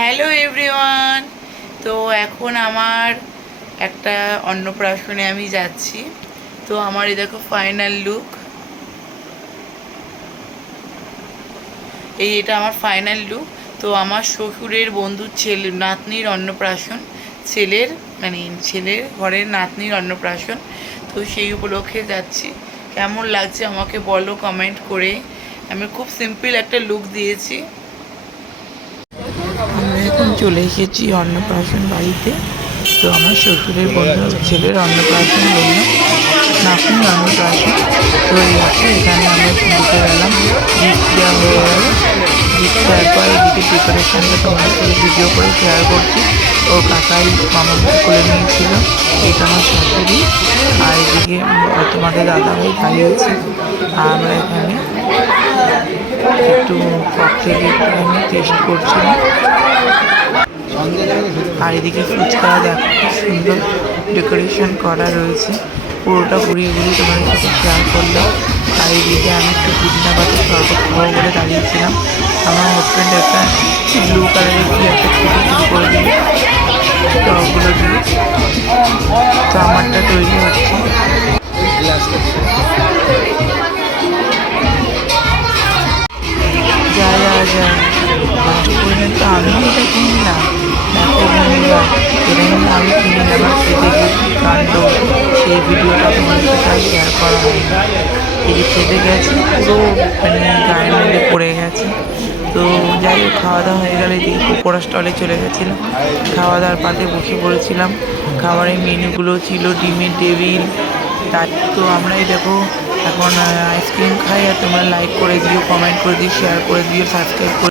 Hello everyone. তো এখন আমার একটা অন্নপ্রাশনে আমি যাচ্ছি। তো আমার এই দেখো ফাইনাল লুক, এটা আমার ফাইনাল লুক। তো আমার শ্বশুরের বন্ধুর ছেলে নাতনির অন্নপ্রাশন, ছেলের ঘরের নাতনির অন্নপ্রাশন। তো সেই উপলক্ষে যাচ্ছি। কেমন লাগছে আমাকে বলো কমেন্ট করে। আমি খুব সিম্পল একটা লুক দিয়েছি। আমরা এখন চলে এসেছি অন্নপ্রাশন বাড়িতে। তো আমার শ্বশুরের বন্ধু ছেলের অন্নপ্রাশন জন্য নাতনির অন্নপ্রাশন। তো এখানে আমরা ঢুকে গেলাম, গিফট দেওয়া হয়ে গেল। গিফট দেওয়ার পর এদিকে প্রিপারেশানটা তোমার সাথে ভিডিও করে শেয়ার করছি। ও কাকাই মামাকে কোলে নিয়েছিল, এটা আমার শাশুড়ি। আর এদিকে তোমাদের দাদাভাই দাঁড়িয়েছে। আর আমরা এখানে একটু ককটেল একটুখানি টেস্ট করছিলাম। আর এদিকে ফুচকা দেখো খুব সুন্দর ডেকোরেশন করা রয়েছে, পুরোটা ঘুরিয়ে ঘুরিয়ে তোমার সাথে শেয়ার করলাম। আর এদিকে আমি একটু পুদিনা পাতা শরবত খাবো বলে দাঁড়িয়েছিলাম। আমার হাজব্যান্ড একটা ব্লু কালারের কি একটা ছুটি শুরু করে দিল টকগুলো দিয়ে। তো আমারটা তৈরি হচ্ছে। যা লাস্ট পর্যন্ত আমি এটা কিনলাম। দেখো বন্ধুরা, এটা কিন্তু আমি কিনলাম আর খেতে গেছি কাণ্ড। সেই ভিডিওটা তোমার সাথে আর শেয়ার করা হয়নি। এই খেতে গেছি, পুরো গায়ের মধ্যে পড়ে গেছে। তো যাই হোক, খাওয়া দাওয়া হয়ে গেলে এদিকে পকোড়া স্টলে চলে গেছিলাম। খাওয়া দাওয়ার পাতে বসে পড়েছিলাম। খাবারের মেনুগুলো ছিল ডিমের টেবিল। তো আমরাই দেখো এখন আইসক্রিম খাই। আর তোমরা লাইক করে দিও, কমেন্ট করে দিও, শেয়ার করে দিও, সাবস্ক্রাইব করে